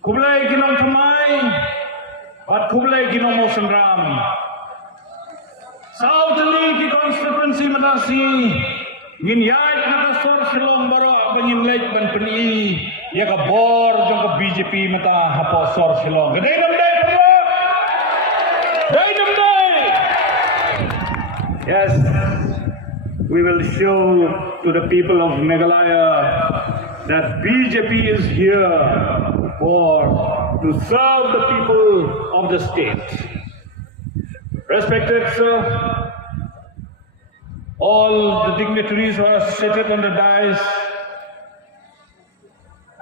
Kublai kinong Thamai, at kublai kinong Mosanram. South Leit constituency madasi, ginyay nakasor silong baro bangin Leit ban peni, ya ka bor jong ka BJP mata hapo sor silong. Gaday namday pala! Gaday namday! Yes, we will show to the people of Meghalaya that BJP is here to serve the people of the state. Respected sir, all the dignitaries who are seated on the dais,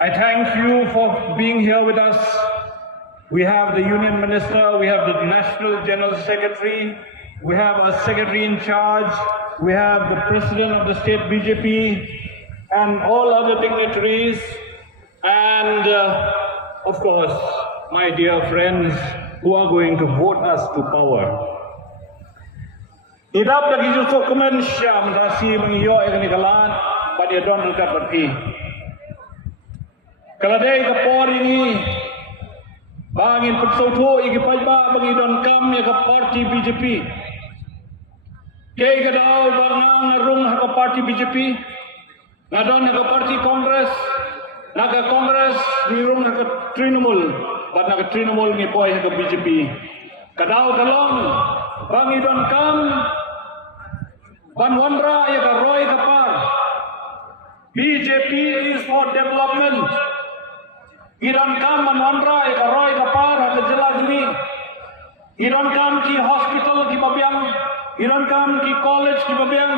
I thank you for being here with us. We have the Union Minister, we have the National General Secretary, we have a Secretary in charge, we have the President of the State BJP, and all other dignitaries, and of course, my dear friends who are going to vote us to power. Idap lagi jusuk kemen Syam rasi mengiyo yang nikalan pada don dekat berpi. Kalau day kapor ini bangin persautu igi pajba bagi don kam ya ke parti BJP. Kay kadau barnang ngarung ha ke parti BJP. Ngadon ha ke parti Kongres. Naga Kongres nirung ha ke Trinamool. Bat naga Trinamool ni poy ha ke BJP. Kadau kalong bangi don kam Banwandra ya ka Roy kapar. BJP is for development. Iran kam Banwandra ya ka Roy kapar ha ke jela juni. Iran kam ki hospital ki babiang. Iran kam ki college ki babiang.